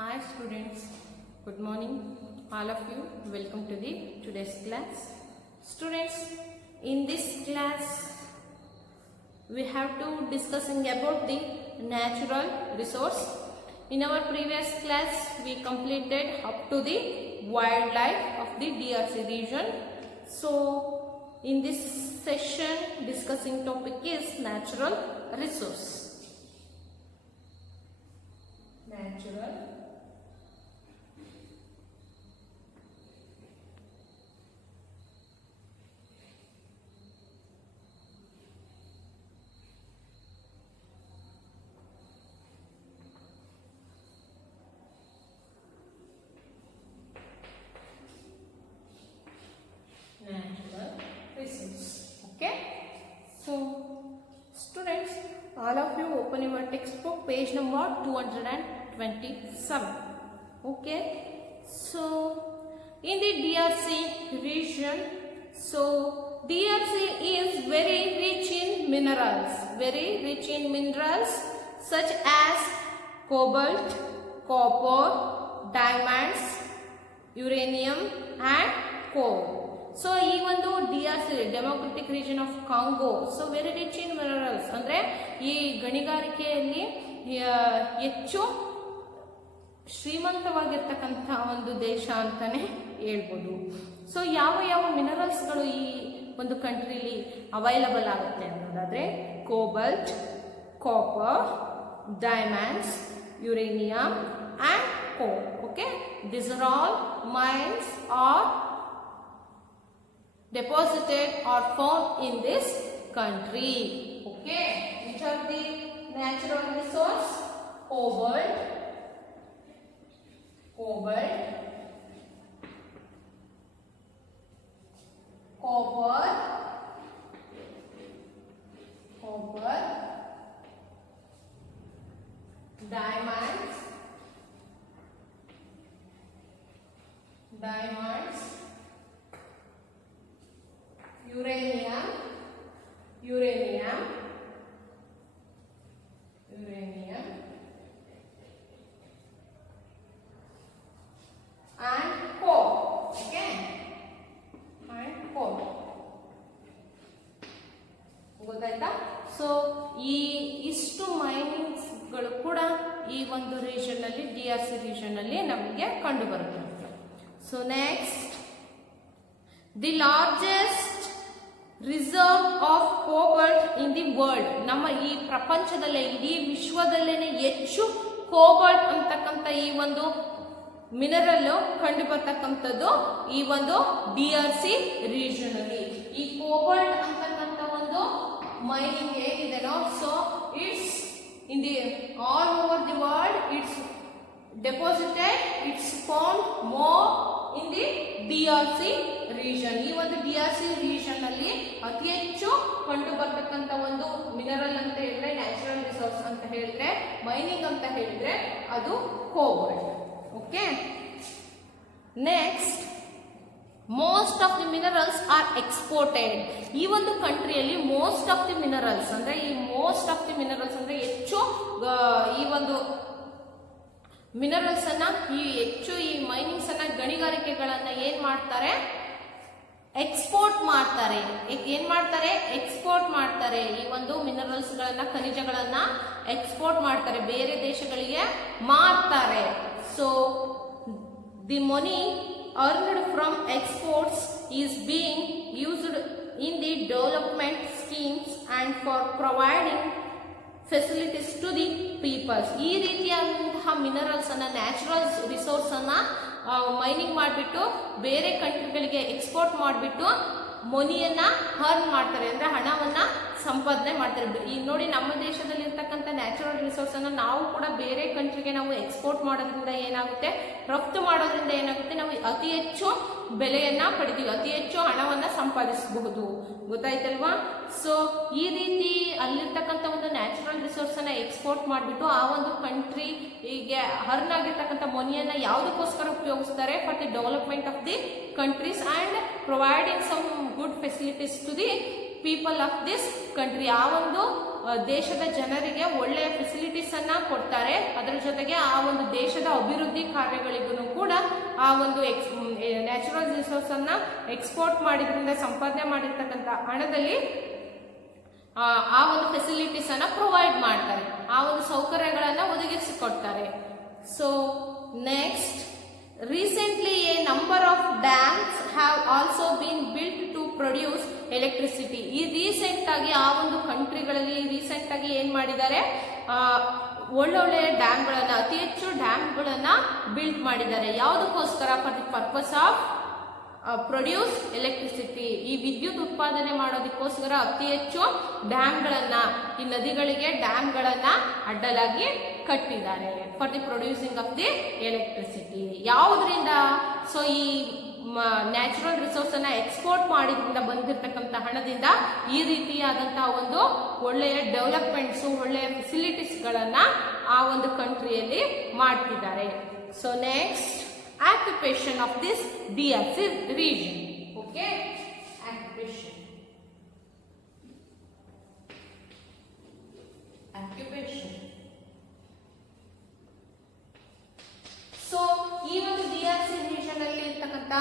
Hi students, good morning all of you. Welcome to the today's class. Students, in this class we have to discussing about the natural resource. In our previous class we completed up to the wildlife of the DRC region. So in this session discussing topic is natural resource. Natural resource. Okay, so students, all of you open your textbook page number 227. Okay, so in the DRC region, so DRC is very rich in minerals, such as cobalt, copper, diamonds, uranium and coal. So ಈ ಒಂದು DRC democratic region of Congo so very rich in minerals ಅಂದ್ರೆ ಈ ಗಣಿಗಾರಿಕೆಯಲ್ಲಿ ಹೆಚ್ಚು ಶ್ರೀಮಂತವಾಗಿರ್ತಕ್ಕಂಥ ಒಂದು ದೇಶ ಅಂತಾನೆ ಹೇಳ್ಬೋದು. So ಯಾವ ಯಾವ ಮಿನರಲ್ಸ್ಗಳು ಈ ಒಂದು ಕಂಟ್ರಿಲಿ ಅವೈಲಬಲ್ ಆಗುತ್ತೆ ಅನ್ನೋದಾದ್ರೆ ಕೋಬಲ್ಟ್, ಕಾಪರ್, ಡೈಮಂಡ್ಸ್, ಯುರೇನಿಯಂ ಅಂಡ್ ಕೋಲ್. Okay, these are all mines are deposited or found in this country. Okay, which are the natural resource? Cobalt, copper, diamonds, uranium and coal. Okay, and coal. ಗೊತ್ತಾಯ್ತಾ? So ಈ ಇಷ್ಟು minings ಗಳು ಕೂಡ ಈ ಒಂದು region ಅಲ್ಲಿ DRC region ಅಲ್ಲಿ ನಮಗೆ ಕಂಡು ಬರುತ್ತೆ. So next, the largest reserve of cobalt in the world. ನಮ್ಮ ಈ ಪ್ರಪಂಚದಲ್ಲೇ ಇಡೀ ವಿಶ್ವದಲ್ಲೇನೆ ಹೆಚ್ಚು ಕೋಬಲ್ಟ್ ಅಂತಕ್ಕಂಥ ಈ ಒಂದು ಮಿನರಲ್ ಕಂಡು ಬರ್ತಕ್ಕಂಥದ್ದು ಈ ಒಂದು DRC ರೀಜನ್ ಅಲ್ಲಿ. ಈ ಕೋಬಲ್ಟ್ ಅಂತಕ್ಕಂಥ ಒಂದು ಮೈನಿಂಗ್ ಏನಿದೆನೋ so it's in the all over the world it's deposited, it's found more in the DRC region. ಈ ಒಂದು DRC ರೀಜನ್ ಅಲ್ಲಿ ಅತಿ ಹೆಚ್ಚು ಕಂಡು ಬರ್ತಕ್ಕಂಥ ಒಂದು ಮಿನರಲ್ ಅಂತ ಹೇಳಿದ್ರೆ, ನ್ಯಾಚುರಲ್ ರಿಸೋರ್ಸ್ ಅಂತ ಹೇಳಿದ್ರೆ, ಮೈನಿಂಗ್ ಅಂತ ಹೇಳಿದ್ರೆ ಅದು cobalt. Okay, next, most of the minerals are exported. ಈ ಒಂದು ಕಂಟ್ರಿಯಲ್ಲಿ ಮೋಸ್ಟ್ ಆಫ್ ದಿ ಮಿನರಲ್ಸ್ ಅಂದ್ರೆ ಹೆಚ್ಚು ಈ ಒಂದು ಮಿನರಲ್ಸ್ ಅನ್ನ ಹೆಚ್ಚು ಈ ಮೈನಿಂಗ್ಸ್ ಅನ್ನ ಗಣಿಗಾರಿಕೆಗಳನ್ನ ಏನ್ ಮಾಡ್ತಾರೆ, ಎಕ್ಸ್ಪೋರ್ಟ್ ಮಾಡ್ತಾರೆ. ಎಕ್ಸ್ಪೋರ್ಟ್ ಮಾಡ್ತಾರೆ. ಈ ಒಂದು ಮಿನರಲ್ಸ್ ಗಳನ್ನ, ಖನಿಜಗಳನ್ನ ಎಕ್ಸ್ಪೋರ್ಟ್ ಮಾಡ್ತಾರೆ, ಬೇರೆ ದೇಶಗಳಿಗೆ ಮಾರ್ತಾರೆ. So the money earned from exports is being used in the development schemes and for providing facilities to the people. ಈ ರೀತಿಯಾದಂತಹ ಮಿನರಲ್ಸ್ ಅನ್ನ, ನ್ಯಾಚುರಲ್ ರಿಸೋರ್ಸ್ ಅನ್ನ ಮೈನಿಂಗ್ ಮಾಡಿಬಿಟ್ಟು ಬೇರೆ ಕಂಟ್ರಿಗಳಿಗೆ ಎಕ್ಸ್ಪೋರ್ಟ್ ಮಾಡಿಬಿಟ್ಟು ಮನಿಯನ್ನ ಅರ್ನ್ ಮಾಡ್ತಾರೆ, ಅಂದ್ರೆ ಹಣವನ್ನ ಸಂಪಾದನೆ ಮಾಡ್ತಾರೆ. ಈ ನೋಡಿ, ನಮ್ಮ ದೇಶದಲ್ಲಿ ಇರ್ತಕ್ಕಂಥ ನ್ಯಾಚುರಲ್ ರಿಸೋರ್ಸ್ ಅನ್ನ ನಾವು ಕೂಡ ಬೇರೆ ಕಂಟ್ರಿಗೆ ನಾವು ಎಕ್ಸ್ಪೋರ್ಟ್ ಮಾಡೋದ್ರಿಂದ ಏನಾಗುತ್ತೆ, ರಫ್ತು ಮಾಡೋದ್ರಿಂದ ಏನಾಗುತ್ತೆ, ನಾವು ಅತಿ ಹೆಚ್ಚು ಬೆಲೆಯನ್ನ ಪಡಿತೀವಿ, ಅತಿ ಹೆಚ್ಚು ಹಣವನ್ನ ಸಂಪಾದಿಸಬಹುದು. ಗೊತ್ತಾಯ್ತಲ್ವಾ? ಸೊ ಈ ರೀತಿ ಅಲ್ಲಿರ್ತಕ್ಕಂಥ ಒಂದು ನ್ಯಾಚುರಲ್ ರಿಸೋರ್ಸ್ ಅನ್ನ ಎಕ್ಸ್ಪೋರ್ಟ್ ಮಾಡಿಬಿಟ್ಟು ಆ ಒಂದು ಕಂಟ್ರಿ ಹೀಗೆ ಅರ್ನ್ ಆಗಿರ್ತಕ್ಕಂಥ ಮನಿಯನ್ನ ಯಾವುದಕ್ಕೋಸ್ಕರ ಉಪಯೋಗಿಸ್ತಾರೆ, for the development of the countries and providing some good facilities to the people of this country. ಆ ಒಂದು ದೇಶದ ಜನರಿಗೆ ಒಳ್ಳೆಯ ಫೆಸಿಲಿಟೀಸ್ ಅನ್ನ ಕೊಡ್ತಾರೆ. ಅದರ ಜೊತೆಗೆ ಆ ಒಂದು ದೇಶದ ಅಭಿವೃದ್ಧಿ ಕಾರ್ಯಗಳಿಗೂ ಕೂಡ ಆ ಒಂದು ನ್ಯಾಚುರಲ್ ರಿಸೋರ್ಸ್ ಅನ್ನ ಎಕ್ಸ್ಪೋರ್ಟ್ ಮಾಡಿದ್ರಿಂದ ಸಂಪಾದನೆ ಮಾಡಿರ್ತಕ್ಕಂಥ ಹಣದಲ್ಲಿ ಆ ಒಂದು ಫೆಸಿಲಿಟೀಸ್ ಅನ್ನ ಪ್ರೊವೈಡ್ ಮಾಡ್ತಾರೆ, ಆ ಒಂದು ಸೌಕರ್ಯಗಳನ್ನ ಒದಗಿಸಿಕೊಡ್ತಾರೆ. So next, recently a number of dams have also been built to produce electricity. ಈ ರೀಸೆಂಟ್ ಆಗಿ ಆ ಒಂದು ಕಂಟ್ರಿಗಳಲ್ಲಿ ರೀಸೆಂಟ್ ಆಗಿ ಏನ್ ಮಾಡಿದ್ದಾರೆ, ಒಳ್ಳೊಳ್ಳೆ ಡ್ಯಾಮ್ಗಳನ್ನ, ಅತಿ ಹೆಚ್ಚು ಡ್ಯಾಮ್ಗಳನ್ನ ಬಿಲ್ಡ್ ಮಾಡಿದ್ದಾರೆ. ಯಾವುದಕ್ಕೋಸ್ಕರ? For the purpose of produce electricity. ಈ ವಿದ್ಯುತ್ ಉತ್ಪಾದನೆ ಮಾಡೋದಕ್ಕೋಸ್ಕರ ಅತಿ ಹೆಚ್ಚು ಡ್ಯಾಮ್ಗಳನ್ನ, ಈ ನದಿಗಳಿಗೆ ಡ್ಯಾಮ್ಗಳನ್ನ ಅಡ್ಡಲಾಗಿ ಕಟ್ಟಿದ್ದಾರೆ for the producing of the electricity. ಯಾವುದರಿಂದ? ಸೊ ಈ ನ್ಯಾಚುರಲ್ ರಿಸೋರ್ಸ್ ಅನ್ನ ಎಕ್ಸ್ಪೋರ್ಟ್ ಮಾಡಿದ್ರಿಂದ ಬಂದಿರತಕ್ಕಂಥ ಹಣದಿಂದ ಈ ರೀತಿಯಾದಂತಹ ಒಂದು ಒಳ್ಳೆಯ ಡೆವಲಪ್ಮೆಂಟ್ಸ್, ಒಳ್ಳೆಯ ಫೆಸಿಲಿಟೀಸ್ ಗಳನ್ನ ಆ ಒಂದು ಕಂಟ್ರಿಯಲ್ಲಿ ಮಾಡ್ತಿದ್ದಾರೆ. So next, occupation of this DRC region. Okay, occupation. So ಈ ಒಂದು DRC region ಅಲ್ಲಿ ಇರ್ತಕ್ಕಂಥ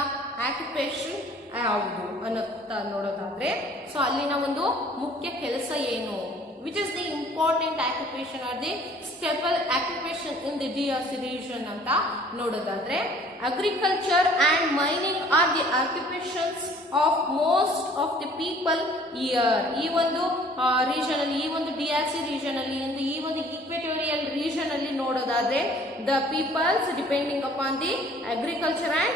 ಆಕ್ಯುಪೇಷನ್ ಯಾವುದು ಅನ್ನೋತ್ತ ನೋಡೋದಾದ್ರೆ, ಸೊ ಅಲ್ಲಿನ ಒಂದು ಮುಖ್ಯ ಕೆಲಸ ಏನು? Which is the important occupation or the staple occupation in the DRC region ಅಂತ ನೋಡೋದಾದ್ರೆ, agriculture and mining are the occupations of most of the people here. ಈ ಒಂದು ರೀಜನ್ ಅಲ್ಲಿ, ಈ ಒಂದು DRC ರೀಜನ್ ಅಲ್ಲಿ, ಈ ಒಂದು ಈಕ್ವೆಟೋರಿಯಲ್ ರೀಜನ್ ಅಲ್ಲಿ ನೋಡೋದಾದ್ರೆ, the peoples depending upon the agriculture and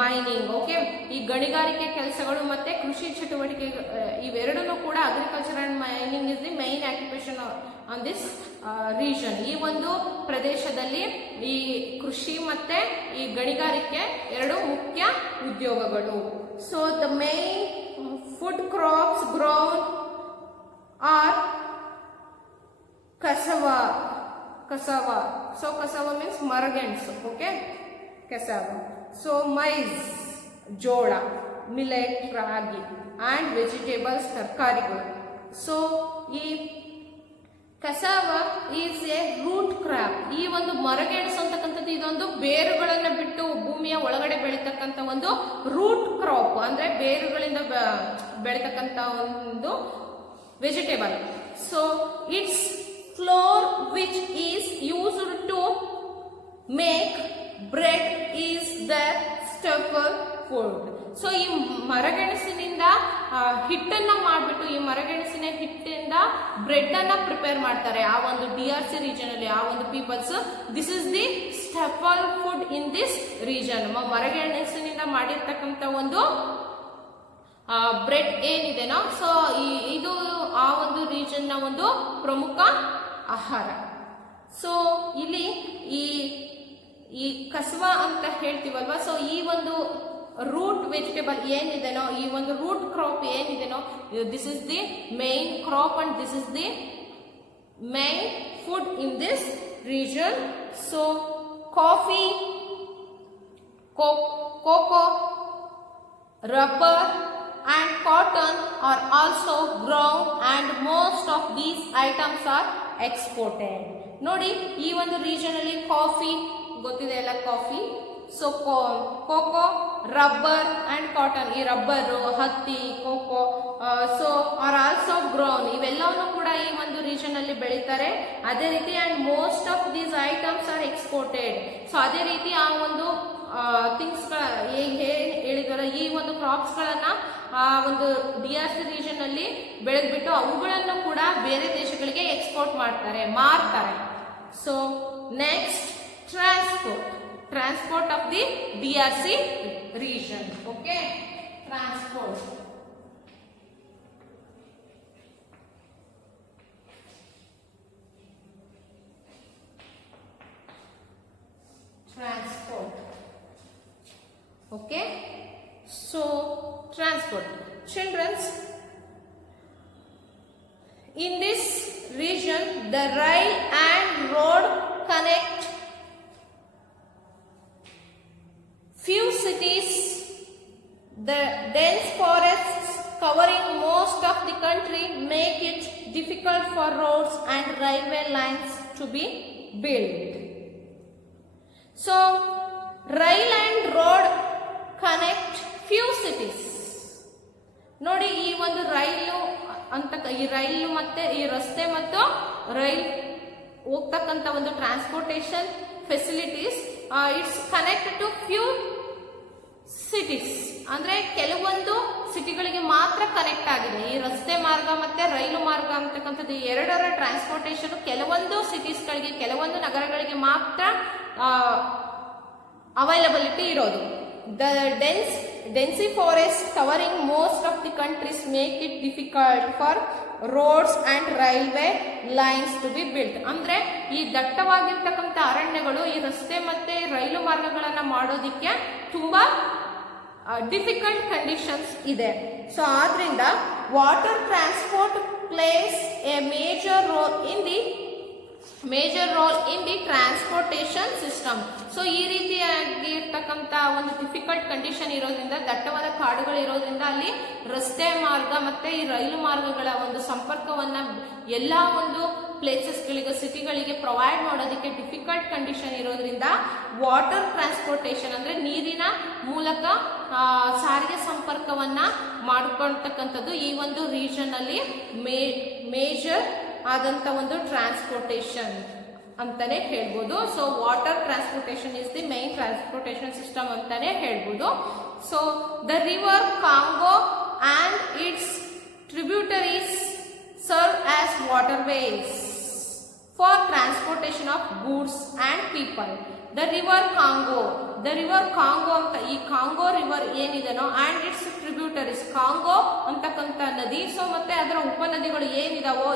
mining. Okay, ಈ ಗಣಿಗಾರಿಕೆ ಕೆಲಸಗಳು ಮತ್ತೆ ಕೃಷಿ ಚಟುವಟಿಕೆ ಇವೆರಡನ್ನೂ ಕೂಡ agriculture and mining is the main occupation on this region. ಈ ಒಂದು ಪ್ರದೇಶದಲ್ಲಿ ಈ ಕೃಷಿ ಮತ್ತೆ ಈ ಗಣಿಗಾರಿಕೆ ಎರಡು ಮುಖ್ಯ ಉದ್ಯೋಗಗಳು. So the main food crops grown are cassava. So cassava means maragens. Okay, cassava. So maize, jola, millet, ragi and vegetables, ತರಕಾರಿಗಳು. ಸೊ ಈ cassava is a root crop. ಈ ಒಂದು ಮರಗೆಣಸು ಅಂತಕ್ಕಂಥದ್ದು ಇದೊಂದು ಬೇರುಗಳನ್ನ ಬಿಟ್ಟು ಭೂಮಿಯ ಒಳಗಡೆ ಬೆಳೀತಕ್ಕಂಥ ಒಂದು ರೂಟ್ ಕ್ರಾಪ್, ಅಂದ್ರೆ ಬೇರುಗಳಿಂದ ಬೆಳೀತಕ್ಕಂಥ ಒಂದು vegetable. So it's flour which is used to make bread is the staple food. So ಈ ಮರಗೆಣಸಿನಿಂದ ಹಿಟ್ಟನ್ನ ಮಾಡಿಬಿಟ್ಟು ಈ ಮರಗೆಣಸಿನ ಹಿಟ್ಟಿಂದ ಬ್ರೆಡ್ ಅನ್ನ ಪ್ರಿಪೇರ್ ಮಾಡ್ತಾರೆ ಆ ಒಂದು DRC ರೀಜನ್ ಅಲ್ಲಿ, ಆ ಒಂದು peoples. This is the staple food in this region. ಮರಗೆಣಸಿನಿಂದ ಮಾಡಿರ್ತಕ್ಕಂಥ ಒಂದು ಬ್ರೆಡ್ ಏನಿದೆನೋ, ಸೊ ಇದು ಆ ಒಂದು ರೀಜನ್ ನ ಒಂದು ಪ್ರಮುಖ ಆಹಾರ. ಸೊ ಇಲ್ಲಿ ಈ ಕಸವ ಅಂತ ಹೇಳ್ತೀವಲ್ವಾ, ಸೊ ಈ ಒಂದು ರೂಟ್ ವೆಜಿಟೇಬಲ್ ಏನಿದೆನೋ, ಈ ಒಂದು ರೂಟ್ ಕ್ರಾಪ್ ಏನಿದೆನೋ, this is the main crop and this is the main food in this region. So coffee, cocoa, rubber and cotton are also grown and most of these items are exported. ನೋಡಿ, ಈ ಒಂದು region ಅಲ್ಲಿ coffee ಗೊತ್ತಿದೆ ಅಲ್ಲ, coffee. So cocoa, rubber and cotton, ಈ rubber, ಹತ್ತಿ, cocoa so are also grown, ಇವೆಲ್ಲವನ್ನು ಕೂಡ ಈ ಒಂದು ರೀಜನ್ ಅಲ್ಲಿ ಬೆಳೀತಾರೆ. ಅದೇ ರೀತಿ and most of these items are exported. So ಅದೇ ರೀತಿ ಆ ಒಂದು ಥಿಂಗ್ಸ್ ಹೇಳಿದ್ವಲ್ಲ, ಈ ಒಂದು ಕ್ರಾಪ್ಸ್ ಗಳನ್ನ ಆ ಒಂದು DRC ರೀಜನ್ ಅಲ್ಲಿ ಬೆಳೆದ್ಬಿಟ್ಟು ಅವುಗಳನ್ನು ಕೂಡ ಬೇರೆ ದೇಶಗಳಿಗೆ ಎಕ್ಸ್ಪೋರ್ಟ್ ಮಾರ್ತಾರೆ. So next, transport of the DRC region. Okay, transport. Okay, so transport. Children's, in this region the rail and road connect few cities. The dense forests covering most of the country make it difficult for roads and railway lines to be built. So rail and road connect few cities. ನೋಡಿ ಈ ಒಂದು ರೈಲು ಅಂತ ಈ ರೈಲು ಮತ್ತೆ ಈ ರಸ್ತೆ ಮತ್ತು rail ಹೋಗ್ತಕ್ಕಂಥ ಒಂದು transportation facilities it's connect to few cities. ಅಂದ್ರೆ ಕೆಲವೊಂದು ಸಿಟಿಗಳಿಗೆ ಮಾತ್ರ ಕನೆಕ್ಟ್ ಆಗಿದೆ. ಈ ರಸ್ತೆ ಮಾರ್ಗ ಮತ್ತೆ ರೈಲು ಮಾರ್ಗ ಅಂತಕ್ಕಂಥದ್ದು ಎರಡರ ಟ್ರಾನ್ಸ್ಪೋರ್ಟೇಷನ್ ಕೆಲವೊಂದು ಸಿಟೀಸ್ಗಳಿಗೆ ಕೆಲವೊಂದು ನಗರಗಳಿಗೆ ಮಾತ್ರ ಅವೈಲಬಿಲಿಟಿ ಇರೋದು. The dense forest covering most of the countries make it difficult for roads and railway lines to be built. ಅಂದ್ರೆ ಈ ದಟ್ಟವಾಗಿರ್ತಕ್ಕಂಥ ಅರಣ್ಯಗಳು ಈ ರಸ್ತೆ ಮತ್ತೆ ರೈಲು ಮಾರ್ಗಗಳನ್ನ ಮಾಡೋದಿಕ್ಕೆ ತುಂಬಾ ಡಿಫಿಕಲ್ಟ್ ಕಂಡೀಷನ್ಸ್ ಇದೆ. ಸೊ ಆದ್ರಿಂದ water transport place A major role in the transportation system. So ಈ ರೀತಿಯಾಗಿ ಇರ್ತಕ್ಕಂಥ ಒಂದು ಡಿಫಿಕಲ್ಟ್ ಕಂಡೀಷನ್ ಇರೋದ್ರಿಂದ, ದಟ್ಟವಾದ ಕಾಡುಗಳು ಇರೋದ್ರಿಂದ ಅಲ್ಲಿ ರಸ್ತೆ ಮಾರ್ಗ ಮತ್ತೆ ಈ ರೈಲು ಮಾರ್ಗಗಳ ಒಂದು ಸಂಪರ್ಕವನ್ನ ಎಲ್ಲಾ ಒಂದು ಪ್ಲೇಸಸ್ಗಳಿಗೆ ಸಿಟಿಗಳಿಗೆ ಪ್ರೊವೈಡ್ ಮಾಡೋದಕ್ಕೆ ಡಿಫಿಕಲ್ಟ್ ಕಂಡೀಷನ್ ಇರೋದ್ರಿಂದ ವಾಟರ್ ಟ್ರಾನ್ಸ್ಪೋರ್ಟೇಷನ್ ಅಂದ್ರೆ ನೀರಿನ ಮೂಲಕ ಸಾರಿಗೆ ಸಂಪರ್ಕವನ್ನ ಮಾಡ್ಕೊಳ್ತಕ್ಕಂಥದ್ದು ಈ ಒಂದು ರೀಜನ್ ಅಲ್ಲಿ ಮೇಜರ್ ಆದಂತ ಒಂದು ಟ್ರಾನ್ಸ್ಪೋರ್ಟೇಷನ್ ಅಂತಾನೆ ಹೇಳ್ಬೋದು. So water transportation is the main transportation system ಅಂತಾನೆ ಹೇಳ್ಬೋದು. So the river Congo and its tributaries serve as waterways for transportation of goods and people. The river Congo ಅಂತ ಈ ಕಾಂಗೋ ರಿವರ್ ಏನಿದೆನೋ and its tributaries, Congo ಅಂತಕ್ಕಂಥ ನದಿ, so ಮತ್ತೆ ಅದರ ಉಪನದಿಗಳು ಏನಿದಾವೋ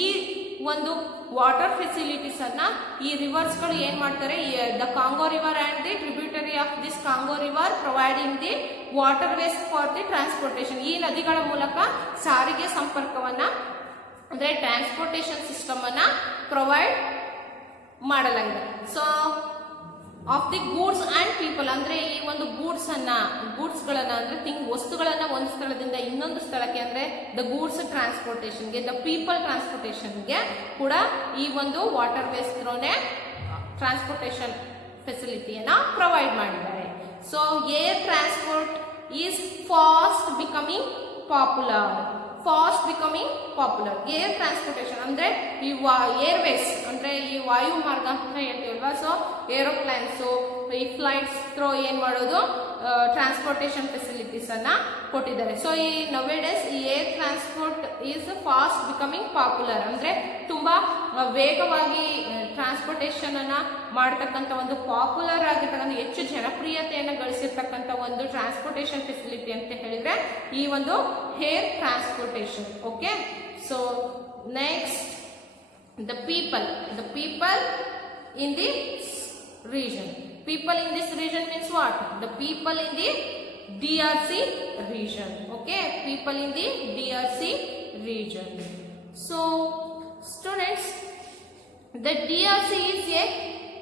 ಈ ಒಂದು ವಾಟರ್ ಫೆಸಿಲಿಟೀಸ್ ಅನ್ನ ಈ ರಿವರ್ಸ್ ಗಳು ಏನ್ ಮಾಡ್ತಾರೆ, the Congo river and the tributary of this Congo river providing the water ways for the transportation. ಈ ನದಿಗಳ ಮೂಲಕ ಸಾರಿಗೆ ಸಂಪರ್ಕವನ್ನ ಅಂದ್ರೆ ಟ್ರಾನ್ಸ್ಪೋರ್ಟೇಷನ್ ಸಿಸ್ಟಮ್ ಅನ್ನ ಪ್ರೊವೈಡ್ ಮಾಡಲಾಗಿದೆ. So of the goods and people ಅಂದ್ರೆ ಈ ಒಂದು ಗೂಡ್ಸ್ ಗಳನ್ನ ಅಂದ್ರೆ ವಸ್ತುಗಳನ್ನ ಒಂದು ಸ್ಥಳದಿಂದ ಇನ್ನೊಂದು ಸ್ಥಳಕ್ಕೆ ಅಂದ್ರೆ ದ ಗೂಡ್ಸ್ ಟ್ರಾನ್ಸ್ಪೋರ್ಟೇಷನ್ಗೆ, ದ ಪೀಪಲ್ ಟ್ರಾನ್ಸ್ಪೋರ್ಟೇಷನ್ಗೆ ಕೂಡ ಈ ಒಂದು ವಾಟರ್ ವೇಸ್ ಥ್ರೋನೆ ಟ್ರಾನ್ಸ್ಪೋರ್ಟೇಷನ್ ಫೆಸಿಲಿಟಿಯನ್ನ ಪ್ರೊವೈಡ್ ಮಾಡಿದ್ದಾರೆ. So air transport is fast becoming popular. Air transportation ಅಂದ್ರೆ ಈ ಏರ್ವೇಸ್ ಅಂದ್ರೆ ಈ ವಾಯು ಮಾರ್ಗ ಅಂತ ಹೇಳ್ತೀವಲ್ವಾ. ಸೊ ಏರೋಪ್ಲೇನ್ಸ್ ಈ ಫ್ಲೈಟ್ಸ್ ಥ್ರೋ ಏನ್ ಮಾಡೋದು ಟ್ರಾನ್ಸ್ಪೋರ್ಟೇಷನ್ ಫೆಸಿಲಿಟೀಸ್ ಅನ್ನ ಕೊಟ್ಟಿದ್ದಾರೆ. ಸೊ ಈ ನವೇಡೇಸ್ ಈ air transport is fast becoming popular ಅಂದ್ರೆ ತುಂಬಾ ವೇಗವಾಗಿ ಟ್ರಾನ್ಸ್ಪೋರ್ಟೇಷನ್ ಅನ್ನ ಮಾಡತಕ್ಕಂಥ ಒಂದು ಪಾಪ್ಯುಲರ್ ಆಗಿರ್ತಕ್ಕಂಥ ಹೆಚ್ಚು ಜನಪ್ರಿಯತೆಯನ್ನು ಗಳಿಸಿರ್ತಕ್ಕಂಥ ಒಂದು ಟ್ರಾನ್ಸ್ಪೋರ್ಟೇಷನ್ ಫೆಸಿಲಿಟಿ ಅಂತ ಹೇಳಿದ್ರೆ ಈ ಒಂದು air transportation. Okay, so next the people in the region. People in this region means what? The people in the DRC region. Okay, people in the DRC region. So students, the DRC is a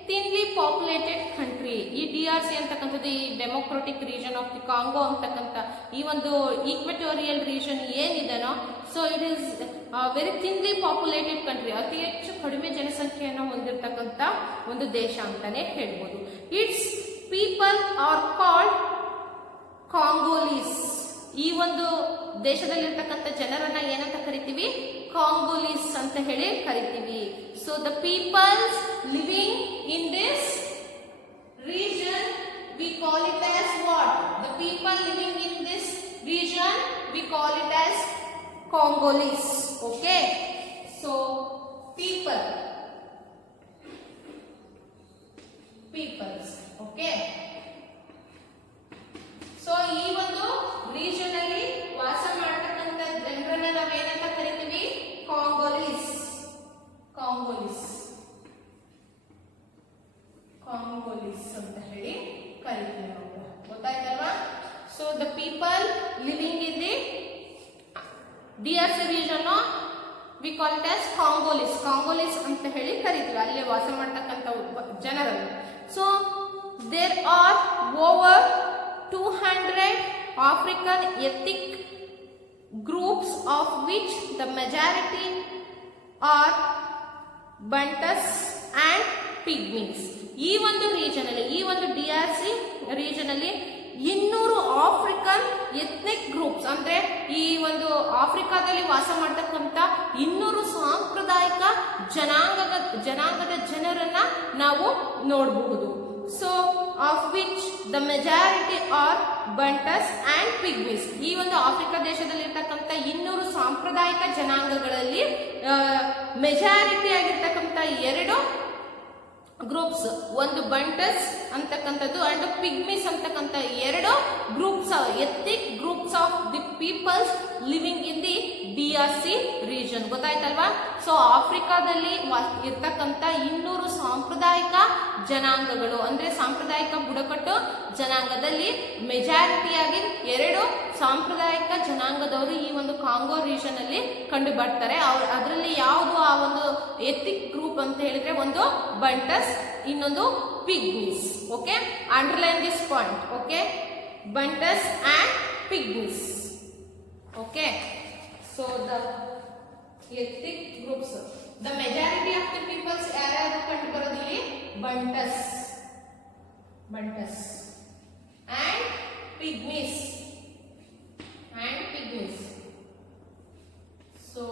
thinly populated country. ಈ DRC ಅಂತಕ್ಕಂಥದ್ದು ಈ democratic region of the Congo ಅಂತಕ್ಕಂಥ ಈ ಒಂದು equatorial region ಏನಿದೆನೋ, so it is very thinly populated country, ಅತಿ ಹೆಚ್ಚು ಕಡಿಮೆ ಜನಸಂಖ್ಯೆಯನ್ನು ಹೊಂದಿರತಕ್ಕಂಥ ಒಂದು ದೇಶ ಅಂತಾನೆ ಹೇಳ್ಬೋದು. Its people are called Congolese. ಈ ಒಂದು ದೇಶದಲ್ಲಿರ್ತಕ್ಕಂಥ ಜನರನ್ನ ಏನಂತ ಕರಿತೀವಿ? ಕಾಂಗೋಲೀಸ್ ಅಂತ ಹೇಳಿ ಕರಿತೀವಿ. So the peoples living in this region we call it as what? The people living in this region we call it as Congolese. Okay, so peoples. Okay, so ಈ ಒಂದು region ಅಲ್ಲಿ ವಾಸ ಮಾಡತಕ್ಕಂತ ಜನರನ್ನ ನಾವು ಏನಂತ ಕರಿತೀವಿ? ಕಾಂಗೋಲೀಸ್ ಅಂತ ಹೇಳಿ ಕರಿತೀವಿ ನಾವು. ಗೊತ್ತಾಯ್ತಲ್ವಾ? So the people living in the DRC region we call it as Congolese ಅಂತ ಹೇಳಿ ಕರಿತೀವಿ, ಅಲ್ಲಿ ವಾಸ ಮಾಡತಕ್ಕಂತ ಜನರನ್ನು. So there are over 200 African ethnic groups of which the majority are Bantus and Pygmies. ಈ ಒಂದು ರೀಜನ್ ಅಲ್ಲಿ, ಈ ಒಂದು DRC ರೀಜನ್ ಅಲ್ಲಿ 200 ಆಫ್ರಿಕನ್ ಎಥ್ನಿಕ್ ಗ್ರೂಪ್ಸ್, ಅಂದ್ರೆ ಈ ಒಂದು ಆಫ್ರಿಕಾದಲ್ಲಿ ವಾಸ ಮಾಡ್ತಕ್ಕಂಥ 200 ಸಾಂಪ್ರದಾಯಿಕ ಜನಾಂಗದ ಜನರನ್ನ ನಾವು ನೋಡಬಹುದು. So of which the majority are Bantus and pygmies. ಈ ಒಂದು ಆಫ್ರಿಕಾ ದೇಶದಲ್ಲಿ ಇರ್ತಕ್ಕಂಥ 200 ಸಾಂಪ್ರದಾಯಿಕ ಜನಾಂಗಗಳಲ್ಲಿ ಮೆಜಾರಿಟಿ ಆಗಿರ್ತಕ್ಕಂಥ 2 ಗ್ರೂಪ್ಸ್, ಒಂದು ಬಂಟಸ್ ಅಂತಕ್ಕಂಥದ್ದು ಅಂಡ್ ಪಿಗ್ಮೀಸ್ ಅಂತಕ್ಕಂಥ 2 groups, ethnic groups of the peoples living in the DRC region. ಗೊತ್ತಾಯ್ತಲ್ವಾ? ಸೊ ಆಫ್ರಿಕಾದಲ್ಲಿ ಇರ್ತಕ್ಕಂಥ 200 ಸಾಂಪ್ರದಾಯಿಕ ಜನಾಂಗಗಳು, ಅಂದ್ರೆ ಸಾಂಪ್ರದಾಯಿಕ ಬುಡಕಟ್ಟು ಜನಾಂಗದಲ್ಲಿ ಮೆಜಾರಿಟಿಯಾಗಿ 2 ಸಾಂಪ್ರದಾಯಿಕ ಜನಾಂಗದವರು ಈ ಒಂದು ಕಾಂಗೋ ರೀಜನ್ ಅಲ್ಲಿ ಕಂಡು ಬರ್ತಾರೆ. ಅದರಲ್ಲಿ ಯಾವುದು ಆ ಒಂದು ಎಥ್ನಿಕ್ ಗ್ರೂಪ್ ಅಂತ ಹೇಳಿದ್ರೆ ಒಂದು ಬಂಟಸ್, ಇನ್ನೊಂದು pygmies. Okay, underline this point. Okay, Bantus and pygmies. Okay, so the ethnic groups, the majority of the peoples ಯಾರ್ಯಾರು ಕಂಡು ಬರೋದಿಲ್ಲಿ? Bantus and pygmies. So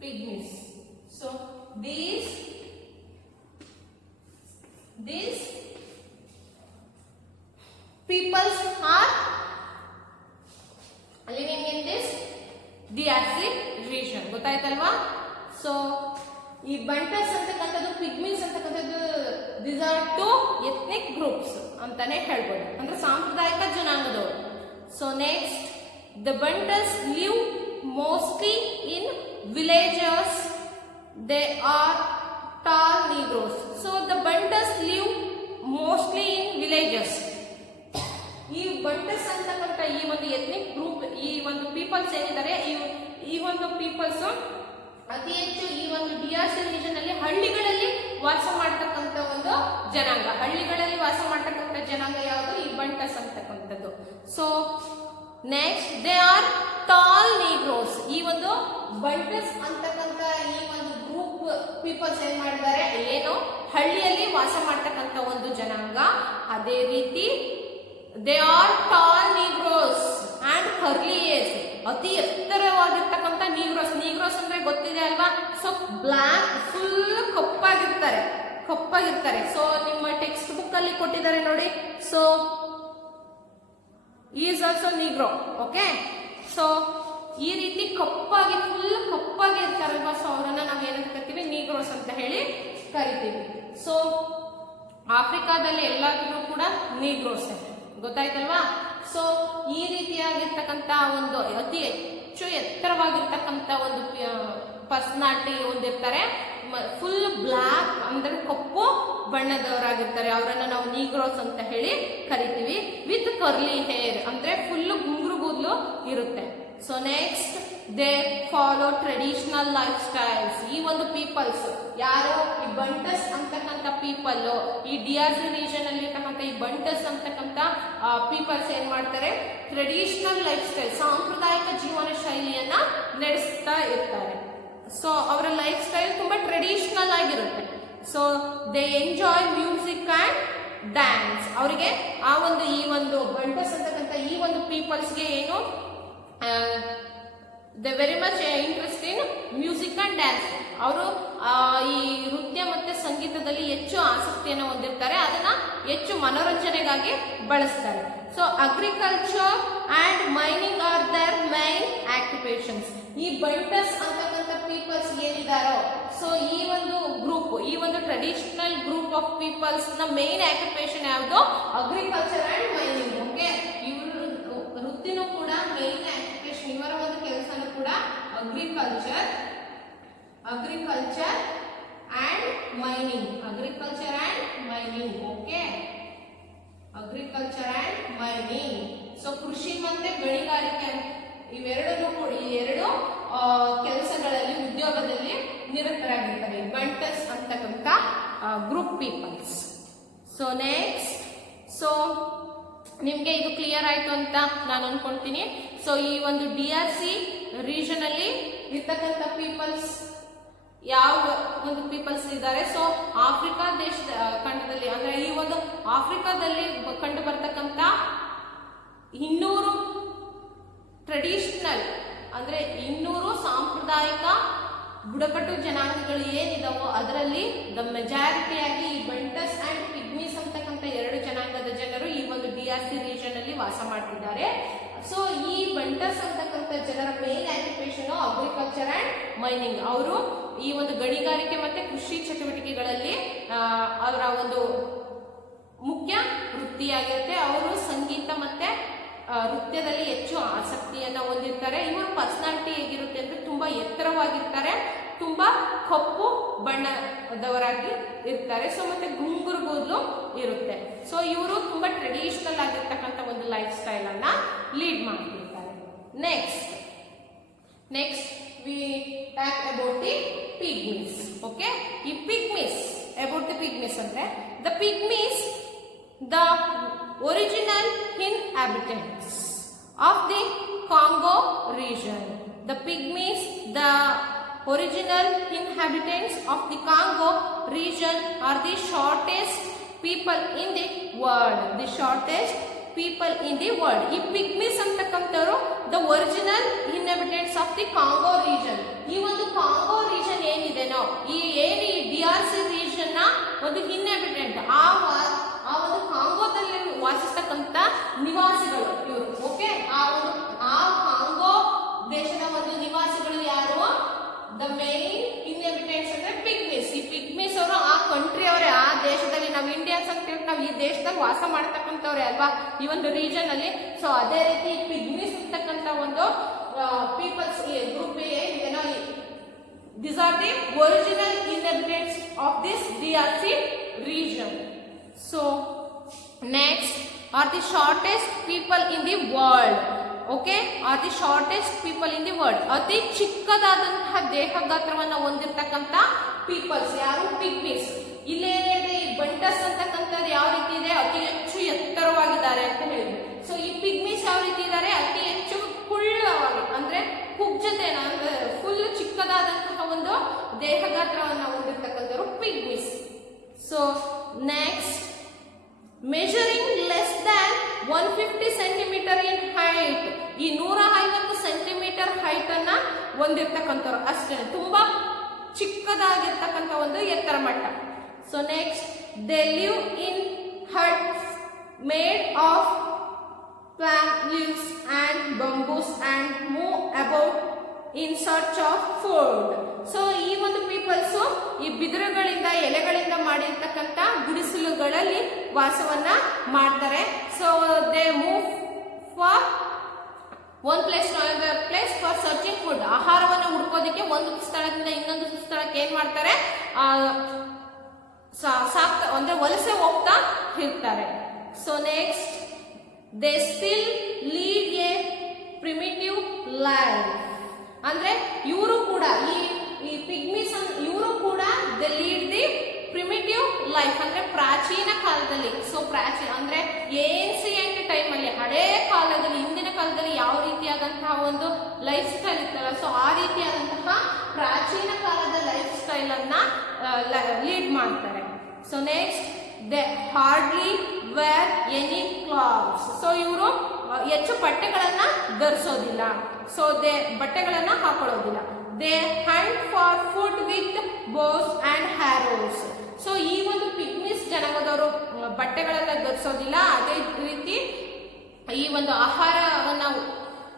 pygmies. So these peoples are living in this DRC region. ಗೊತ್ತಾಯ್ತಲ್ವಾ? So ಈ Bantus ಅಂತಕ್ಕಂಥದ್ದು, ಪಿಗ್ಮೀಸ್ ಅಂತಕ್ಕಂಥದ್ದು, these are 2 ethnic groups ಅಂತಾನೆ ಹೇಳ್ಬೋದು, ಅಂದ್ರೆ ಸಾಂಪ್ರದಾಯಿಕ ಜನಾಂಗದವರು. So next, the Bantus live mostly in villages. They are tall negroes. So the Bantus live mostly in villages. ಈ ಬಂಟಸ್ ಅಂತಕ್ಕಂಥ ಈ ಒಂದು ಎಥ್ನಿಕ್ ಗ್ರೂಪ್, ಈ ಒಂದು ಪೀಪಲ್ಸ್ ಏನಿದ್ದಾರೆ, ಈ ಒಂದು ಪೀಪಲ್ಸ್ ಅತಿ ಹೆಚ್ಚು ಈ ಒಂದು DRC ರೀಜನ್ ಅಲ್ಲಿ ಹಳ್ಳಿಗಳಲ್ಲಿ ವಾಸ ಮಾಡ್ತಕ್ಕಂಥ ಒಂದು ಜನಾಂಗ. ಹಳ್ಳಿಗಳಲ್ಲಿ ವಾಸ ಮಾಡ್ತಕ್ಕಂಥ ಜನಾಂಗ ಯಾವುದು? ಈ ಬಂಟಸ್ ಅಂತಕ್ಕಂಥದ್ದು. So next, they are tall negroes. ಈ ಒಂದು ಬಂಟಸ್ ಅಂತಕ್ಕಂಥ ಈ ಒಂದು ಗ್ರೂಪ್ ಪೀಪಲ್ಸ್ ಏನ್ ಮಾಡಿದ್ದಾರೆ, ಏನು ಹಳ್ಳಿಯಲ್ಲಿ ವಾಸ ಮಾಡ್ತಕ್ಕಂಥ ಒಂದು ಜನಾಂಗ. ಅದೇ ರೀತಿ they are tall negroes and curly age. ಅತಿ ಎತ್ತರವಾಗಿರ್ತಕ್ಕಂಥ ನೀಗ್ರೋಸ್ ಅಂದ್ರೆ ಗೊತ್ತಿದೆ ಅಲ್ವಾ? ಸೊ ಬ್ಲಾಕ್, ಫುಲ್ ಕಪ್ಪಾಗಿರ್ತಾರೆ. ಸೊ ನಿಮ್ಮ ಟೆಕ್ಸ್ಟ್ ಬುಕ್ ಅಲ್ಲಿ ಕೊಟ್ಟಿದ್ದಾರೆ ನೋಡಿ. So is also negro. Okay, so ಈ ರೀತಿ ಕಪ್ಪಾಗಿ, ಫುಲ್ ಕಪ್ಪಾಗಿ ಇರ್ತಾರಲ್ವಾ? ಸೊ ಅವರನ್ನ ನಾವ್ ಏನಂತ ಕರಿತೀವಿ? ನೀಗ್ರೋಸ್ ಅಂತ ಹೇಳಿ ಕರಿತೀವಿ. ಸೊ ಆಫ್ರಿಕಾದಲ್ಲಿ ಎಲ್ಲಾದ್ರೂ ಕೂಡ ನೀಗ್ರೋಸ್, ಗೊತ್ತಾಯ್ತಲ್ವಾ? ಸೊ ಈ ರೀತಿಯಾಗಿರ್ತಕ್ಕಂಥ ಒಂದು ಅತಿ ಹೆಚ್ಚು ಎತ್ತರವಾಗಿರ್ತಕ್ಕಂಥ ಒಂದು ಪರ್ಸನಾಲಿಟಿ ಹೊಂದಿರ್ತಾರೆ. ಫುಲ್ ಬ್ಲಾಕ್ ಅಂದ್ರೆ ಕಪ್ಪು ಬಣ್ಣದವರಾಗಿರ್ತಾರೆ. ಅವರನ್ನ ನಾವು ನೀಗ್ರೋಸ್ ಅಂತ ಹೇಳಿ ಕರಿತೀವಿ. ವಿತ್ ಕರ್ಲಿ ಹೇರ್ ಅಂದ್ರೆ ಫುಲ್ ಗುಂಗುರು ಕೂದಲು ಇರುತ್ತೆ. So next, they follow traditional life styles. ಈ ಒಂದು ಪೀಪಲ್ಸ್ ಯಾರು? ಈ ಬಂಟಸ್ ಅಂತಕ್ಕಂಥ ಪೀಪಲ್, ಈ DRC ರೀಜನ್ ಅಲ್ಲಿ ಇರ್ತಕ್ಕಂಥ ಈ ಬಂಟಸ್ ಅಂತಕ್ಕಂಥ ಪೀಪಲ್ಸ್ ಏನ್ ಮಾಡ್ತಾರೆ? ಟ್ರೆಡಿಷನಲ್ ಲೈಫ್ ಸ್ಟೈಲ್, ಸಾಂಪ್ರದಾಯಿಕ ಜೀವನ ಶೈಲಿಯನ್ನ ನಡೆಸ್ತಾ ಇರ್ತಾರೆ. ಸೊ ಅವರ ಲೈಫ್ ಸ್ಟೈಲ್ ತುಂಬಾ ಟ್ರೆಡಿಷನಲ್ ಆಗಿರುತ್ತೆ. So they enjoy music and dance. ಅವರಿಗೆ ಆ ಒಂದು ಈ ಒಂದು ಬಂಟಸ್ ಅಂತಕ್ಕಂಥ ಈ ಒಂದು ಪೀಪಲ್ಸ್ಗೆ ಏನು, they very much interest in music and dance. ಅವರು ಈ ನೃತ್ಯ ಮತ್ತೆ ಸಂಗೀತದಲ್ಲಿ ಹೆಚ್ಚು ಆಸಕ್ತಿಯನ್ನು ಹೊಂದಿರ್ತಾರೆ. ಅದನ್ನ ಹೆಚ್ಚು ಮನೋರಂಜನೆಗಾಗಿ ಬಳಸ್ತಾರೆ. So agriculture and mining are their main occupations. ಈ ಬಂಟಸ್ ಅಂತಕ್ಕಂಥ ಪೀಪಲ್ಸ್ ಏನಿದಾರೋ, ಸೊ ಈ ಒಂದು ಗ್ರೂಪ್, ಈ ಒಂದು ಟ್ರೆಡಿಷನಲ್ ಗ್ರೂಪ್ ಆಫ್ ಪೀಪಲ್ಸ್ ನ ಮೇನ್ ಆಕ್ಯುಪೇಷನ್ ಯಾವುದು? Agriculture and mining. ಓಕೆ, ಇವರು ವೃತ್ತಿನೂ ಕೂಡ ಮೇನ್ ಆಕ್ಯುಪೇಷನ್, ಇವರ ಒಂದು ಕೆಲಸನೂ ಕೂಡ agriculture and mining. Okay, agriculture and mining. So ಕೃಷಿ ಮತ್ತೆ ಗಣಿಗಾರಿಕೆ ಇವೆರಡೂ ಕೂಡ, ಈ 2 ಕೆಲಸಗಳಲ್ಲಿ, ಉದ್ಯೋಗದಲ್ಲಿ ನಿರತರಾಗಿರ್ತಾರೆ ಬಂಟಸ್ ಅಂತಕ್ಕಂಥ group peoples. So next, so ನಿಮಗೆ ಇದು ಕ್ಲಿಯರ್ ಆಯ್ತು ಅಂತ ನಾನು ಅನ್ಕೊಂತೀನಿ. ಸೊ ಈ ಒಂದು DRC ರೀಜನ್ ಅಲ್ಲಿ ಇರ್ತಕ್ಕಂಥ ಪೀಪಲ್ಸ್ ಯಾವ ಒಂದು ಪೀಪಲ್ಸ್ ಇದ್ದಾರೆ. ಸೊ ಆಫ್ರಿಕಾ ದೇಶದ ಖಂಡದಲ್ಲಿ ಅಂದ್ರೆ ಈ ಒಂದು ಆಫ್ರಿಕಾದಲ್ಲಿ ಕಂಡು ಬರ್ತಕ್ಕಂಥ 200 ಟ್ರೆಡಿಷನಲ್ ಅಂದ್ರೆ 200 ಸಾಂಪ್ರದಾಯಿಕ ಬುಡಕಟ್ಟು ಜನಾಂಗಗಳು ಏನಿದಾವೋ ಅದರಲ್ಲಿ ದ ಮೆಜಾರಿಟಿಯಾಗಿ ಈ ಬಂಟಸ್ ಅಂಡ್ ಪಿಗ್ಮೀಸ್ ಅಂತಕ್ಕಂಥ 2 ಜನಾಂಗದ ಜನರು ಈ ಒಂದು DRC ರೀಜನ್ ಅಲ್ಲಿ ವಾಸ ಮಾಡ್ತಿದ್ದಾರೆ. ಸೊ ಈ ಬಂಟಸ್ ಅಂತಕ್ಕಂಥ ಜನರ main occupation agriculture and mining. ಅವರು ಈ ಒಂದು ಗಣಿಗಾರಿಕೆ ಮತ್ತೆ ಕೃಷಿ ಚಟುವಟಿಕೆಗಳಲ್ಲಿ ಅವರ ಒಂದು ಮುಖ್ಯ ವೃತ್ತಿಯಾಗಿರುತ್ತೆ. ಅವರು ಸಂಗೀತ ಮತ್ತೆ ನೃತ್ಯದಲ್ಲಿ ಹೆಚ್ಚು ಆಸಕ್ತಿಯನ್ನ ಹೊಂದಿರ್ತಾರೆ. ಇವರ ಪರ್ಸನಾಲಿಟಿ ಹೇಗಿರುತ್ತೆ ಅಂದ್ರೆ ತುಂಬಾ ಎತ್ತರವಾಗಿರ್ತಾರೆ, ತುಂಬಾ ಕಪ್ಪು ಬಣ್ಣದವರಾಗಿ ಇರ್ತಾರೆ. ಸೊ ಮತ್ತೆ ಗುಂಗುರು ಕೂದಲು ಇರುತ್ತೆ. ಸೊ ಇವರು ತುಂಬಾ ಟ್ರೆಡಿಷನಲ್ ಆಗಿರ್ತಕ್ಕಂಥ ಒಂದು ಲೈಫ್ ಸ್ಟೈಲ್ ಅನ್ನ ಲೀಡ್ ಮಾಡ್ತಿರ್ತಾರೆ. Next we talk about the pygmies. Okay, ಈ ಪಿಗ್ಮೀಸ್ ಅಬೌಟ್ ದಿ ಪಿಗ್ಮೀಸ್ ಅಂದ್ರೆ the pygmies the original inhabitants of the Congo region. The pygmies, the original inhabitants of the Congo region are the shortest people in the world. The shortest people in the world. ಈ ಪಿಗ್ಮೀಸ್ ಅಂತಕ್ಕಂಥವ್ರು the original inhabitants of the Congo region. ಈ ಒಂದು Congo region ಏನಿದೆನೋ ಈ DRC region ನ ಒಂದು ಇನ್ಹ್ಯಾಬಿಟೆಂಟ್ ಆ ಒಂದು ಕಾಂಗೋದಲ್ಲಿ ವಾಸಿಸ್ತಕ್ಕಂಥ ನಿವಾಸಿಗಳು ಇವರು. ಓಕೆ, ಆ ಕಾಂಗೋ ದೇಶದ ಒಂದು ನಿವಾಸಿಗಳು ಯಾರು? ದ ಮೇನ್ ಇನ್ಹ್ಯಾಬಿಟೆಂಟ್ಸ್ ಅಂದ್ರೆ ಪಿಗ್ಮೀಸ್. ಈ ಪಿಗ್ಮೀಸ್ ಅವರು ಆ ಕಂಟ್ರಿ ಅವರೇ, ಆ ದೇಶದಲ್ಲಿ ನಾವು ಇಂಡಿಯನ್ಸ್ ಅಂತ ಹೇಳಿ ನಾವು ಈ ದೇಶದಲ್ಲಿ ವಾಸ ಮಾಡ್ತಕ್ಕಂಥವ್ರೆ ಅಲ್ವಾ ಈ ಒಂದು ರೀಜನ್ ಅಲ್ಲಿ. ಸೊ ಅದೇ ರೀತಿ ಪಿಗ್ಮೀಸ್ ಅಂತಕ್ಕಂಥ ಒಂದು ಪೀಪಲ್ಸ್ ಗ್ರೂಪ್ ಏನಿದೆನೋ these are the original inhabitants of this DRC region. So next are the shortest people in the world. Okay, are the shortest people in the world. ಅತಿ ಚಿಕ್ಕದಾದಂತಹ ದೇಹ ಗಾತ್ರವನ್ನು ಹೊಂದಿರತಕ್ಕಂತ people's ಯಾರು? ಪಿಗ್ಮೀಸ್. ಇಲ್ಲಿ ಏನಿದೆ ಈ ಬಂಟಸ್ ಅಂತಕ್ಕಂಥದ್ದು ಯಾವ ರೀತಿ ಇದೆ? ಅತಿ ಹೆಚ್ಚು ಎತ್ತರವಾಗಿದ್ದಾರೆ ಅಂತ ಹೇಳಿದ್ರು. ಸೊ ಈ ಪಿಗ್ಮೀಸ್ ಯಾವ ರೀತಿ ಇದ್ದಾರೆ? ಅತಿ ಹೆಚ್ಚು ಕುಳ್ಳವಾಗಿ ಅಂದ್ರೆ ಕುಬ್ಜತೆ ಅಂದ್ರೆ ಫುಲ್ ಚಿಕ್ಕದಾದಂತಹ ಒಂದು ದೇಹ ಗಾತ್ರವನ್ನು ಹೊಂದಿರತಕ್ಕಂಥವ್ರು pygmies. So next measuring less than 150 centimeter in height. ಈ 150 ಸೆಂಟಿಮೀಟರ್ ಹೈಟ್ ಅನ್ನ ಹೊಂದಿರತಕ್ಕಂಥವ್ರು ಅಷ್ಟೇ, ತುಂಬಾ ಚಿಕ್ಕದಾಗಿರ್ತಕ್ಕಂಥ ಒಂದು ಎತ್ತರ ಮಟ್ಟ. So next they live in huts made of palm leaves and bamboos and move about in search of food. So ಈ ಒಂದು people's ಈ ಬಿದಿರುಗಳಿಂದ ಎಲೆಗಳಿಂದ ಮಾಡಿರ್ತಕ್ಕಂಥ ಗುಡಿಸಲುಗಳಲ್ಲಿ ವಾಸವನ್ನ ಮಾಡ್ತಾರೆ. So they move for one place to another place for searching food. ಆಹಾರವನ್ನು ಹುಡ್ಕೋದಕ್ಕೆ ಒಂದು ಸ್ಥಳದಿಂದ ಇನ್ನೊಂದು ಸ್ಥಳಕ್ಕೆ ಏನ್ ಮಾಡ್ತಾರೆ? ಅಂದ್ರೆ ವಲಸೆ ಹೋಗ್ತಾ ಇರ್ತಾರೆ. So next they still lead A primitive life. ಅಂದ್ರೆ ಇವರು ಕೂಡ ಈ ಪಿಗ್ಮೀಸ್ ಇವರು ಕೂಡ they lead the primitive life ಅಂದ್ರೆ ಪ್ರಾಚೀನ ಕಾಲದಲ್ಲಿ. ಸೊ ಪ್ರಾಚೀನ ಅಂದ್ರೆ ಏನ್ಸಿಯಂಟ್ ಟೈಮ್ ಅಲ್ಲಿ, ಹಳೇ ಕಾಲದಲ್ಲಿ, ಹಿಂದಿನ ಕಾಲದಲ್ಲಿ ಯಾವ ರೀತಿಯಾದಂತಹ ಒಂದು ಲೈಫ್ ಸ್ಟೈಲ್ ಇತ್ತಲ್ಲ, ಸೊ ಆ ರೀತಿಯಾದಂತಹ ಪ್ರಾಚೀನ ಕಾಲದ ಲೈಫ್ ಸ್ಟೈಲ್ ಅನ್ನ ಲೀಡ್ ಮಾಡ್ತಾರೆ. So next they hardly wear any clothes. So ಇವರು ಹೆಚ್ಚು ಬಟ್ಟೆಗಳನ್ನ ಧರಿಸೋದಿಲ್ಲ. ಸೊ ಬಟ್ಟೆಗಳನ್ನ ಹಾಕೊಳ್ಳೋದಿಲ್ಲ. They hunt for food with bows and arrows. So ಈ ಒಂದು ಪಿಗ್ಮೀಸ್ ಜನಾಂಗದವರು ಬಟ್ಟೆಗಳನ್ನ ಧರಿಸೋದಿಲ್ಲ. ಅದೇ ರೀತಿ ಈ ಒಂದು ಆಹಾರವನ್ನ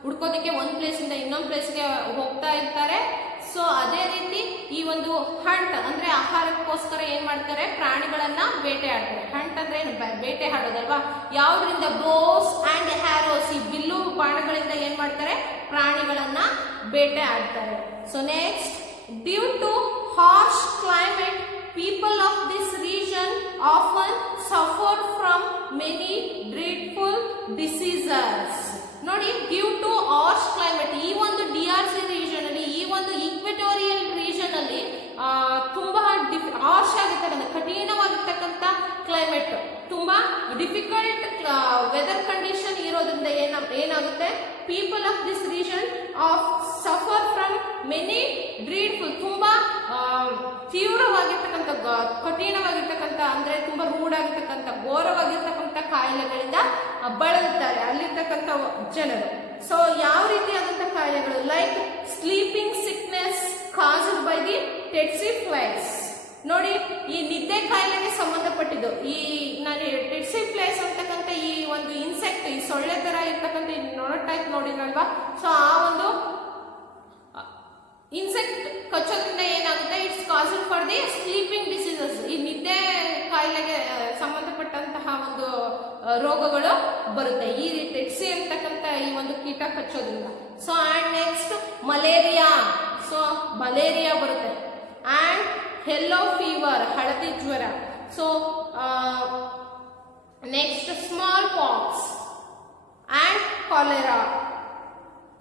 ಹುಡ್ಕೋದಕ್ಕೆ ಒಂದ್ ಪ್ಲೇಸ್ ಇಂದ ಇನ್ನೊಂದು ಪ್ಲೇಸ್ಗೆ ಹೋಗ್ತಾ ಇರ್ತಾರೆ. ಸೊ ಅದೇ ರೀತಿ ಈ ಒಂದು ಹಂಟ್ ಅಂದ್ರೆ ಆಹಾರಕ್ಕೋಸ್ಕರ ಏನ್ ಮಾಡ್ತಾರೆ? ಪ್ರಾಣಿಗಳನ್ನ ಬೇಟೆ ಆಡ್ತಾರೆ. ಹಂಟ್ ಅಂದ್ರೆ ಏನು? ಬೇಟೆ ಆಡೋದಲ್ವಾ? ಯಾವ್ದ್ರಿಂದ? ಬೋಸ್ ಅಂಡ್ ಹ್ಯಾರೋಸ್. ಈ ಬಿಲ್ಲು ಬಾಣಗಳಿಂದ ಏನ್ ಮಾಡ್ತಾರೆ? ಪ್ರಾಣಿಗಳನ್ನ ಬೇಟೆ ಆಡ್ತಾರೆ. So next due to harsh climate people of this region often suffer from many dreadful diseases. ನೋಡಿ, ಡ್ಯೂ ಟು ಹಾರ್ಶ್ ಕ್ಲೈಮೇಟ್, ಈ ಒಂದು DRC ರೀಜನ್ ಅಲ್ಲಿ, ಈ ಒಂದು ಈಕ್ವೆಟೋರಿಯಲ್ ರೀಜನ್ ಅಲ್ಲಿ ತುಂಬಾ ಹಾರ್ಶ್ ಆಗಿರ್ತಕ್ಕಂಥ, ಕಠಿಣವಾಗಿರ್ತಕ್ಕಂಥ ಕ್ಲೈಮೇಟ್, ತುಂಬಾ ಡಿಫಿಕಲ್ಟ್ ವೆದರ್ ಕಂಡೀಷನ್ ಇರೋದ್ರಿಂದ ಏನಾಗುತ್ತೆ, people of this region of suffer from many dreadful, ತುಂಬಾ ತೀವ್ರವಾಗಿರ್ತಕ್ಕಂಥ ಕಠಿಣವಾಗಿರ್ತಕ್ಕಂಥ ಅಂದ್ರೆ ತುಂಬಾ ರೂಢ ಆಗಿರ್ತಕ್ಕಂಥ ಘೋರವಾಗಿರ್ತಕ್ಕಂಥ ಕಾಯಿಲೆಗಳಿಂದ ಬಳಲುತ್ತಾರೆ ಅಲ್ಲಿರ್ತಕ್ಕಂಥ ಜನರು. ಸೊ ಯಾವ ರೀತಿಯಾದಂಥ ಕಾಯಿಲೆಗಳು, like sleeping sickness caused by the tsetse flies. ನೋಡಿ, ಈ ನಿದ್ದೆ ಕಾಯಿಲೆಗೆ ಸಂಬಂಧಪಟ್ಟಿದ್ದು ಈ ನಾನು ಟೆಟ್ಸಿ ಫ್ಲೈಸ್ ಅಂತಕ್ಕಂಥ ಈ ಒಂದು ಇನ್ಸೆಕ್ಟ್, ಈ ಸೊಳ್ಳೆ ತರ ಇರ್ತಕ್ಕಂಥ ನೊಣ ಟೈಪ್ ನೋಡಿದ್ರಲ್ವಾ, ಸೊ ಆ ಒಂದು ಇನ್ಸೆಕ್ಟ್ ಕಚ್ಚೋದ್ರಿಂದ ಏನಾಗುತ್ತೆ, it's caused for the sleeping diseases, ಈ ನಿದ್ದೆ ಕಾಯಿಲೆಗೆ ಸಂಬಂಧಪಟ್ಟಂತಹ ಒಂದು ರೋಗಗಳು ಬರುತ್ತೆ ಈ ಟೆಟ್ಸಿ ಅಂತಕ್ಕಂಥ ಈ ಒಂದು ಕೀಟ ಕಚ್ಚೋದ್ರಿಂದ. So and next malaria, so malaria ಬರುತ್ತೆ. ಅಂಡ್ ಯೆಲ್ಲೋ ಫೀವರ್, ಹಳದಿ ಜ್ವರ. So next small pox and cholera.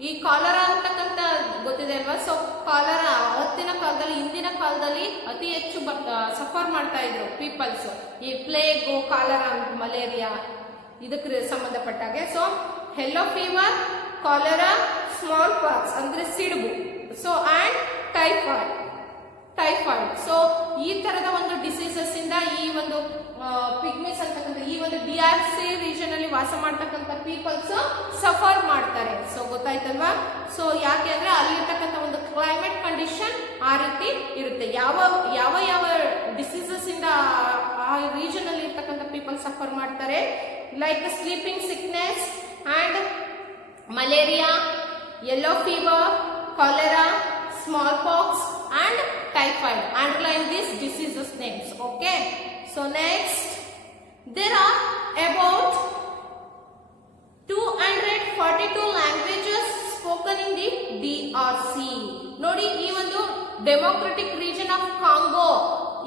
ಈ ಕಾಲರಾ ಅಂತಕ್ಕಂಥ ಗೊತ್ತಿದೆ ಅಲ್ವಾ, ಸೊ ಕಾಲರಾ ಅವತ್ತಿನ ಕಾಲದಲ್ಲಿ, ಹಿಂದಿನ ಕಾಲದಲ್ಲಿ ಅತಿ ಹೆಚ್ಚು ಸಫರ್ ಮಾಡ್ತಾ ಇದ್ರು ಪೀಪಲ್ಸ್, ಈ ಪ್ಲೇಗು, ಕಾಲರಾ, ಮಲೇರಿಯಾ ಇದಕ್ಕೆ ಸಂಬಂಧಪಟ್ಟಾಗೆ. So yellow fever, cholera, small pox ಅಂದ್ರೆ ಸಿಡುಬು, ಸೊ ಅಂಡ್ ಟೈಫಾಯ್ಡ್. ಸೊ ಈ ತರದ ಒಂದು ಡಿಸೀಸಸ್ ಇಂದ ಈ ಒಂದು ಪಿಗ್ಮಿಸ್ ಅಂತಕ್ಕಂಥ ಈ ಒಂದು DRC ರೀಜನ್ ಅಲ್ಲಿ ವಾಸ ಮಾಡ್ತಕ್ಕಂಥ ಪೀಪಲ್ಸ್ ಸಫರ್ ಮಾಡ್ತಾರೆ. ಸೊ ಗೊತ್ತಾಯ್ತಲ್ವಾ. ಸೊ ಯಾಕೆ ಅಂದ್ರೆ ಅಲ್ಲಿರ್ತಕ್ಕಂಥ ಒಂದು ಕ್ಲೈಮೇಟ್ ಕಂಡೀಷನ್ ಆ ರೀತಿ ಇರುತ್ತೆ. ಯಾವ ಯಾವ ಯಾವ ಡಿಸೀಸಸ್ ಇಂದ ಆ ರೀಜನ್ ಅಲ್ಲಿ ಇರ್ತಕ್ಕಂಥ ಪೀಪಲ್ ಸಫರ್ ಮಾಡ್ತಾರೆ, like sleeping sickness and malaria, yellow fever, cholera, small pox and typhoid. Underline these diseases names. Okay, so next there are about 242 languages spoken in the DRC. ನೋಡಿ, ಈ ಒಂದು democratic region of Congo,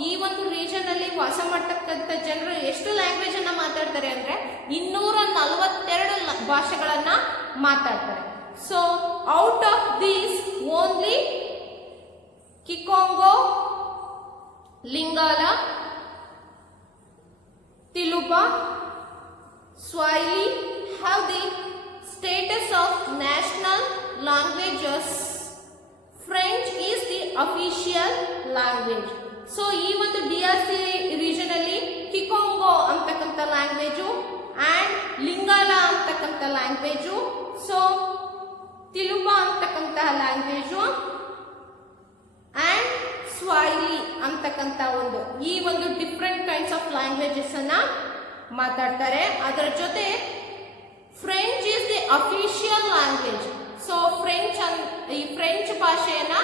ಈ ಒಂದು region ಅಲ್ಲಿ ವಾಸ ಮಾಡ್ತಕ್ಕಂಥ ಜನರು ಎಷ್ಟು ಲ್ಯಾಂಗ್ವೇಜ್ ಅನ್ನ ಮಾತಾಡ್ತಾರೆ ಅಂದ್ರೆ 242 ಭಾಷೆಗಳನ್ನ ಮಾತಾಡ್ತಾರೆ. So out of these only Kikongo, Lingala, Tshiluba, Swahili have the status of national languages. French is the official language. So ಈ ಒಂದು DRC ರೀಜನ್ ಅಲ್ಲಿ ಕಿಕೊಂಗೋ ಅಂತಕ್ಕಂಥ ಲ್ಯಾಂಗ್ವೇಜು ಅಂಡ್ ಲಿಂಗಾಲ ಅಂತಕ್ಕಂಥ ಲ್ಯಾಂಗ್ವೇಜು, ಸೊ ತಿಲುಬಾ ಅಂತಕ್ಕಂತಹ ಲ್ಯಾಂಗ್ವೇಜು ಅಂಡ್ ಸ್ವಾಹಿಲಿ ಅಂತಕ್ಕಂಥ ಈ ಒಂದು ಡಿಫ್ರೆಂಟ್ ಕೈಂಡ್ಸ್ ಆಫ್ ಲ್ಯಾಂಗ್ವೇಜಸ್ ಅನ್ನ ಮಾತಾಡ್ತಾರೆ. ಅದರ ಜೊತೆ French is the official language. So ಈ ಫ್ರೆಂಚ್ ಭಾಷೆಯನ್ನ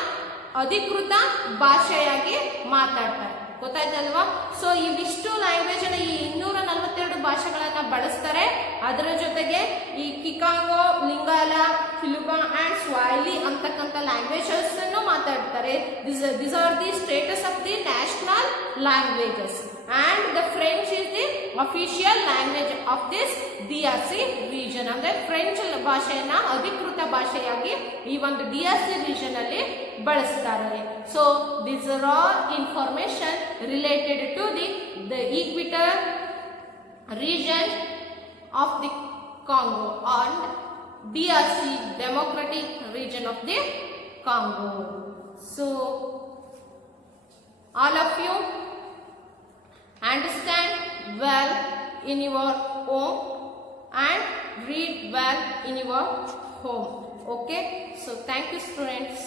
ಅಧಿಕೃತ ಭಾಷೆಯಾಗಿ ಮಾತಾಡ್ತಾರೆ. ಗೊತ್ತಾಯ್ತಲ್ವಾ. ಸೊ ಇವಿಷ್ಟು ಲ್ಯಾಂಗ್ವೇಜ್ ಅನ್ನ, ಈ 242 ಭಾಷೆಗಳನ್ನ ಬಳಸ್ತಾರೆ. ಅದರ ಜೊತೆಗೆ ಈ ಕಿಕಾಂಗೋ, ಲಿಂಗಾಲ, ಕಿಲುಬಾ ಅಂಡ್ ಸ್ವಾಹಿಲಿ ಅಂತಕ್ಕಂಥ ಲ್ಯಾಂಗ್ವೇಜಸ್ ಅನ್ನು ಮಾತಾಡ್ತಾರೆ. This are the status of the national languages and the French is the official language of this DRC region. ಅಂದ್ರೆ ಫ್ರೆಂಚ್ ಭಾಷೆಯನ್ನ ಅಧಿಕೃತ ಭಾಷೆಯಾಗಿ ಈ ಒಂದು DRC region ಅಲ್ಲಿ ಬಳಸ್ತಾರೆ. So these are all information related to the equator region of the Congo and DRC, Democratic Region of the Congo. So all of you understand well in your home and read well in your home. Okay, so thank you students.